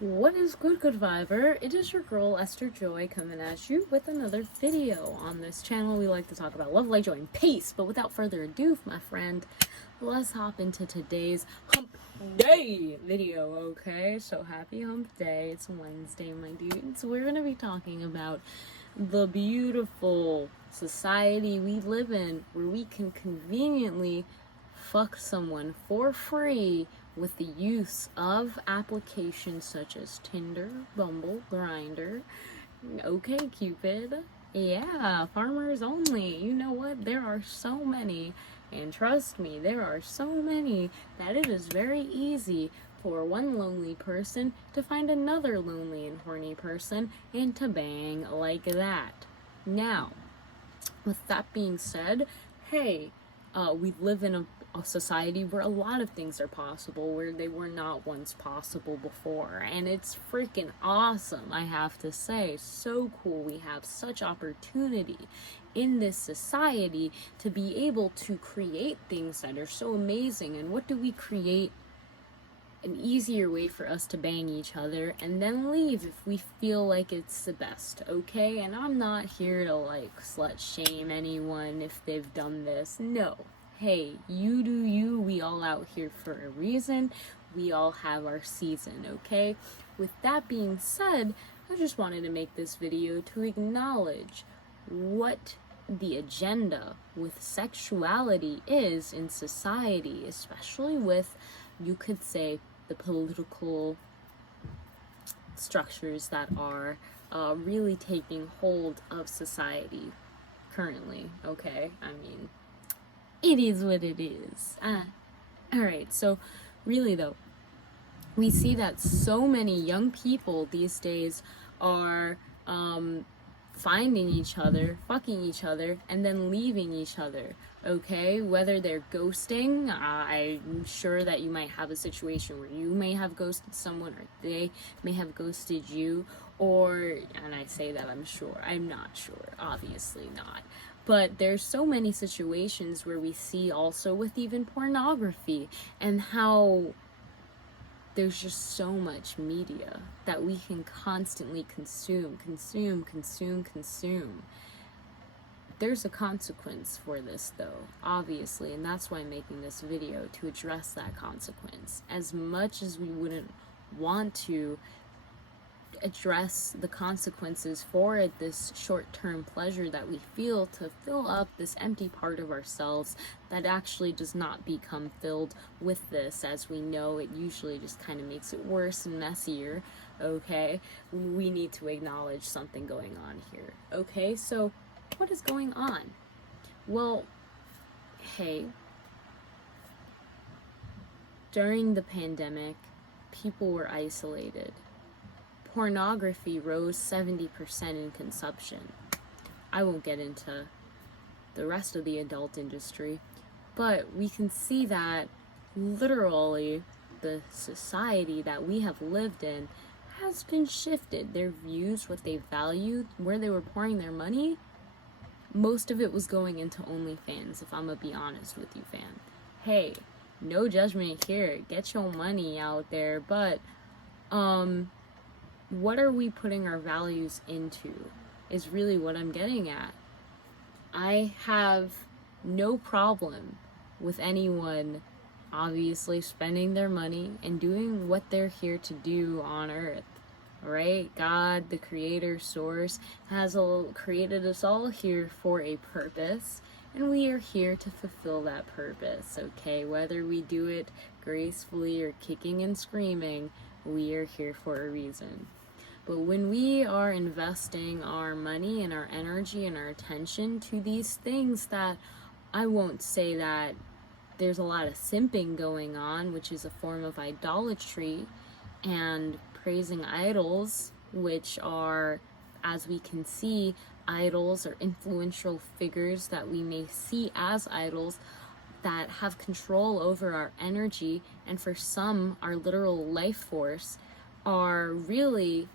What is good Viber? It is your girl Esther Joy coming at you with another video. On this channel we like to talk about love, light, joy, and peace. But without further ado, my friend, let's hop into today's hump day video, okay? So happy hump day. It's Wednesday, my dude. So we're gonna be talking about the beautiful society we live in where we can conveniently fuck someone for free with the use of applications such as Tinder, Bumble, Grindr, OkCupid. Yeah, farmers only. You know what? There are so many, and trust me, there are so many that it is very easy for one lonely person to find another lonely and horny person and to bang like that. Now, with that being said, hey, we live in a society where a lot of things are possible where they were not once possible before, and it's freaking awesome, I have to say. So cool. We have such opportunity in this society to be able to create things that are so amazing. And what do we create? An easier way for us to bang each other and then leave if we feel like it's the best, okay? And I'm not here to like slut shame anyone if they've done this. No. Hey, you do you. We all out here for a reason. We all have our season, okay? With that being said, I just wanted to make this video to acknowledge what the agenda with sexuality is in society, especially with, you could say, the political structures that are really taking hold of society currently, okay? I mean, it is what it is. Alright, so really though, we see that so many young people these days are finding each other, fucking each other, and then leaving each other, okay? Whether they're ghosting, I'm sure that you might have a situation where you may have ghosted someone or they may have ghosted you, or, and I say that I'm not sure, obviously not. But there's so many situations where we see also with even pornography and how there's just so much media that we can constantly consume. There's a consequence for this though, obviously, and that's why I'm making this video, to address that consequence. As much as we wouldn't want to address the consequences for this short-term pleasure that we feel to fill up this empty part of ourselves that actually does not become filled with this, as we know it usually just kind of makes it worse and messier, okay? We need to acknowledge something going on here, okay? So what is going on? Well, hey, during the pandemic, people were isolated. Pornography rose 70% in consumption. I won't get into the rest of the adult industry, but we can see that literally the society that we have lived in has been shifted. Their views, what they valued, where they were pouring their money, most of it was going into OnlyFans, if I'm gonna be honest with you, fam. Hey, no judgment here. Get your money out there, but what are we putting our values into is really what I'm getting at. I have no problem with anyone obviously spending their money and doing what they're here to do on earth, right? God, the creator source, has created us all here for a purpose, and we are here to fulfill that purpose, okay? Whether we do it gracefully or kicking and screaming, we are here for a reason. But when we are investing our money and our energy and our attention to these things that, I won't say that there's a lot of simping going on, which is a form of idolatry, and praising idols, which are, as we can see, idols or influential figures that we may see as idols that have control over our energy, and for some, our literal life force, are really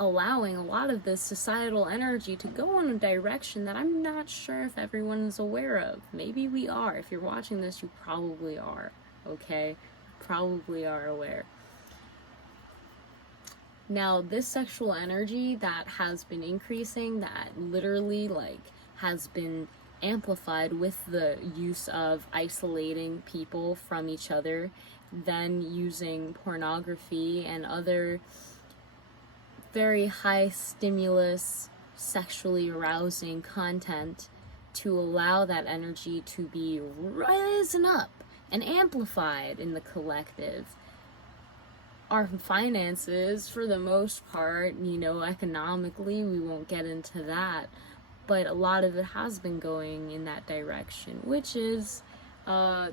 allowing a lot of this societal energy to go in a direction that I'm not sure if everyone is aware of. Maybe we are. If you're watching this, you probably are, okay? Probably are aware. Now, this sexual energy that has been increasing, that literally like has been amplified with the use of isolating people from each other, then using pornography and other very high stimulus, sexually arousing content to allow that energy to be risen up and amplified in the collective. Our finances, for the most part, economically, we won't get into that, but a lot of it has been going in that direction, which is, I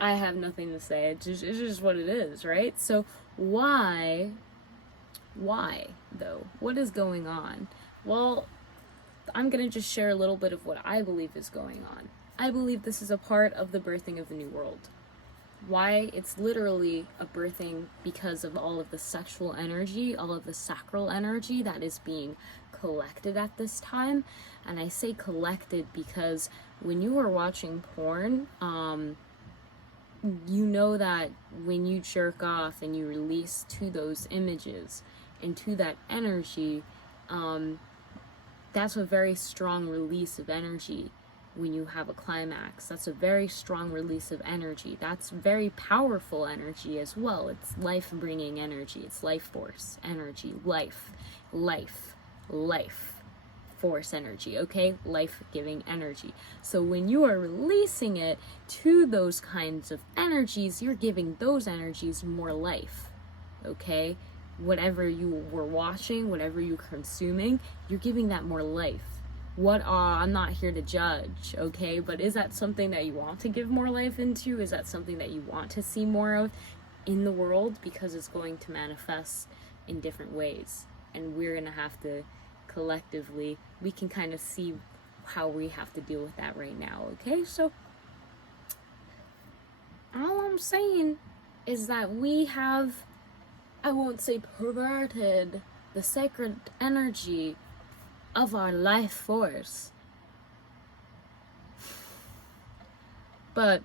have nothing to say. It's just what it is, right? So why, though? What is going on? Well, I'm going to just share a little bit of what I believe is going on. I believe this is a part of the birthing of the new world. Why? It's literally a birthing because of all of the sexual energy, all of the sacral energy that is being collected at this time. And I say collected because when you are watching porn, you know that when you jerk off and you release to those images and to that energy, that's a very strong release of energy. When you have a climax, that's a very strong release of energy. That's very powerful energy as well. It's life-bringing energy. It's life force energy. Life force energy, okay? Life-giving energy. So when you are releasing it to those kinds of energies, you're giving those energies more life, okay? Whatever you were watching, whatever you're consuming, you're giving that more life. I'm not here to judge, okay? But is that something that you want to give more life into? Is that something that you want to see more of in the world? Because it's going to manifest in different ways. And we're going to have to collectively, we can kind of see how we have to deal with that right now, okay? So, all I'm saying is that we have, I won't say perverted, the sacred energy of our life force. But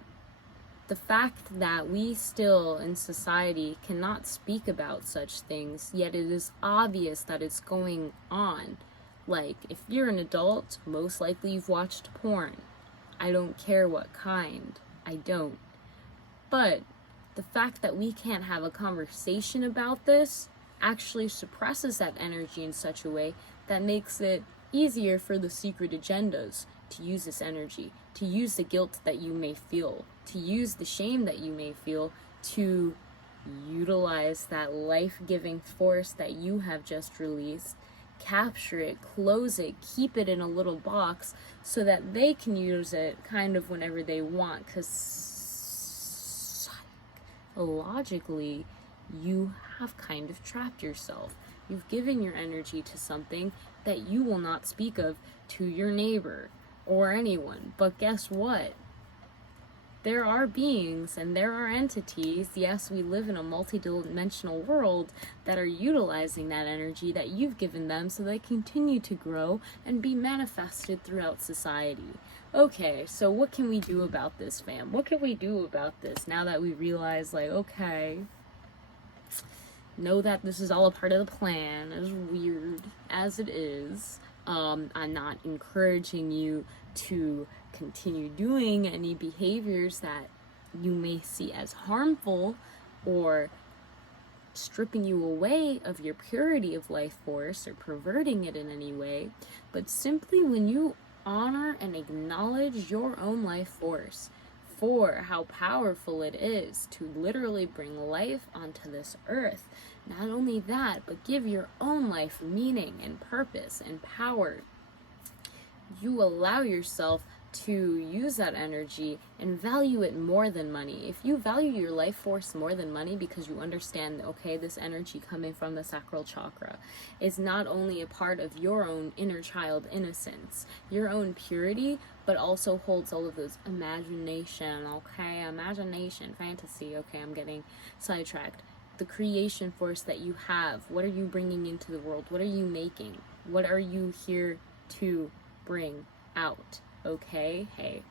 the fact that we still in society cannot speak about such things, yet it is obvious that it's going on. Like, if you're an adult, most likely you've watched porn. I don't care what kind. I don't. But the fact that we can't have a conversation about this actually suppresses that energy in such a way that makes it easier for the secret agendas to use this energy, to use the guilt that you may feel, to use the shame that you may feel, to utilize that life-giving force that you have just released, capture it, close it, keep it in a little box so that they can use it kind of whenever they want, because logically you have kind of trapped yourself. You've given your energy to something that you will not speak of to your neighbor or anyone. But guess what? There are beings and there are entities, yes, we live in a multi-dimensional world, that are utilizing that energy that you've given them so they continue to grow and be manifested throughout society. Okay, so what can we do about this, fam? What can we do about this now that we realize, like, okay, know that this is all a part of the plan, as weird as it is. I'm not encouraging you to continue doing any behaviors that you may see as harmful or stripping you away of your purity of life force or perverting it in any way, but simply when you honor and acknowledge your own life force for how powerful it is to literally bring life onto this earth. Not only that, but give your own life meaning and purpose and power. You allow yourself to use that energy and value it more than money. If you value your life force more than money because you understand, okay, this energy coming from the sacral chakra is not only a part of your own inner child innocence, your own purity, but also holds all of those imagination, fantasy, I'm getting sidetracked. The creation force that you have, what are you bringing into the world? What are you making? What are you here to bring out? Okay, hey.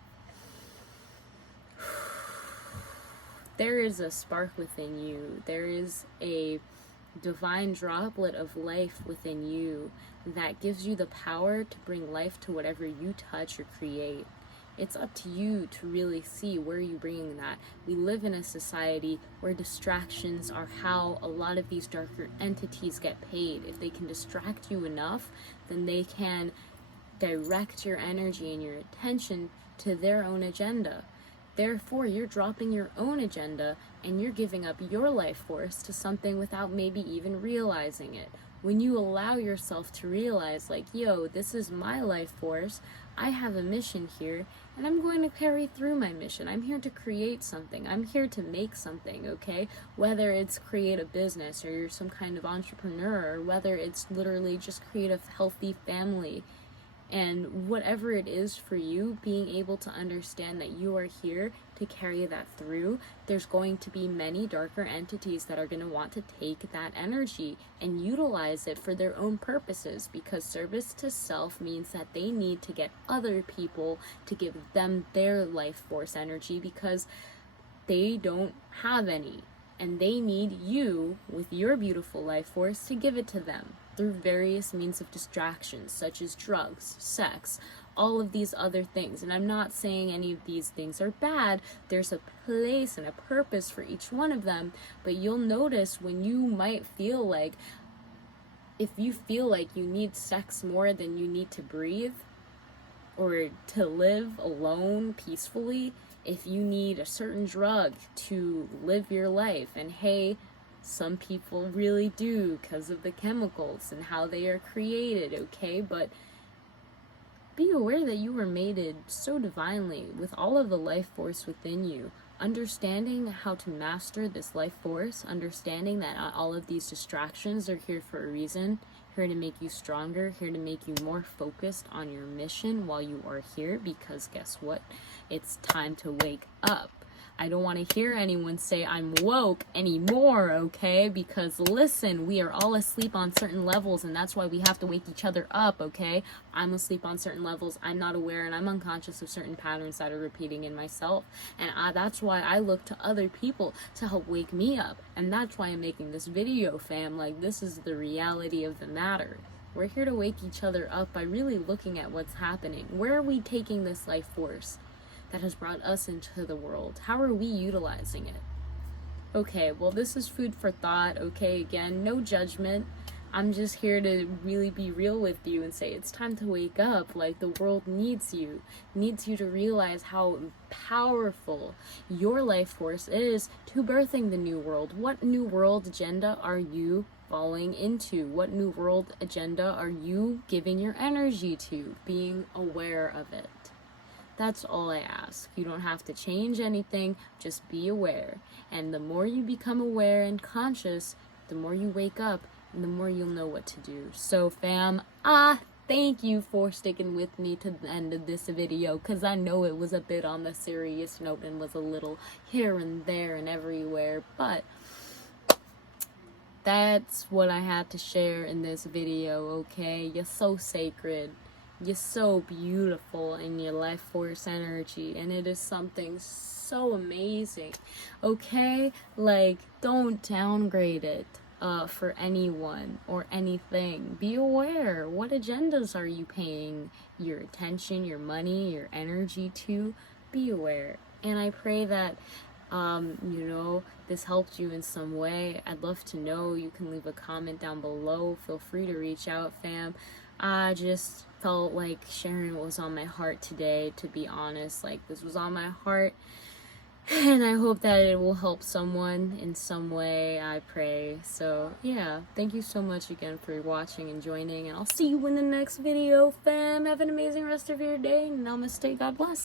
There is a spark within you. There is a divine droplet of life within you that gives you the power to bring life to whatever you touch or create. It's up to you to really see where you're bringing that. We live in a society where distractions are how a lot of these darker entities get paid. If they can distract you enough, then they can direct your energy and your attention to their own agenda. Therefore, you're dropping your own agenda and you're giving up your life force to something without maybe even realizing it. When you allow yourself to realize, like, yo, this is my life force, I have a mission here, and I'm going to carry through my mission. I'm here to create something. I'm here to make something, okay? Whether it's create a business, or you're some kind of entrepreneur, or whether it's literally just create a healthy family. And whatever it is for you, being able to understand that you are here to carry that through, there's going to be many darker entities that are going to want to take that energy and utilize it for their own purposes, because service to self means that they need to get other people to give them their life force energy because they don't have any. And they need you, with your beautiful life force, to give it to them through various means of distractions, such as drugs, sex, all of these other things. And I'm not saying any of these things are bad. There's a place and a purpose for each one of them. But you'll notice when you might feel like, if you feel like you need sex more than you need to breathe, or to live alone peacefully, if you need a certain drug to live your life, and hey, some people really do because of the chemicals and how they are created, okay? But be aware that you were mated so divinely with all of the life force within you. Understanding how to master this life force, understanding that all of these distractions are here for a reason, here to make you stronger, here to make you more focused on your mission while you are here, because guess what? It's time to wake up. I don't want to hear anyone say I'm woke anymore, okay? Because listen, we are all asleep on certain levels, and that's why we have to wake each other up, okay? I'm asleep on certain levels. I'm not aware, and I'm unconscious of certain patterns that are repeating in myself. And that's why I look to other people to help wake me up. And that's why I'm making this video, fam. Like, this is the reality of the matter. We're here to wake each other up by really looking at what's happening. Where are we taking this life force that has brought us into the world? How are we utilizing it? Okay, well, this is food for thought, okay? Again, no judgment. I'm just here to really be real with you and say it's time to wake up. Like, the world needs you to realize how powerful your life force is to birthing the new world. What new world agenda are you falling into? What new world agenda are you giving your energy to? Being aware of it. That's all I ask. You don't have to change anything, just be aware. And the more you become aware and conscious, the more you wake up and the more you'll know what to do. So fam, thank you for sticking with me to the end of this video, because I know it was a bit on the serious note and was a little here and there and everywhere, but that's what I had to share in this video, okay? You're so sacred. You're so beautiful in your life force energy, and it is something so amazing, okay? Like, don't downgrade it for anyone or anything. Be aware. What agendas are you paying your attention, your money, your energy to? Be aware. And I pray that this helped you in some way. I'd love to know. You can leave a comment down below. Feel free to reach out, fam. I just felt like sharing what was on my heart today, to be honest. Like, this was on my heart, and I hope that it will help someone in some way, I pray. So yeah, thank you so much again for watching and joining, and I'll see you in the next video, fam. Have an amazing rest of your day. Namaste. God bless.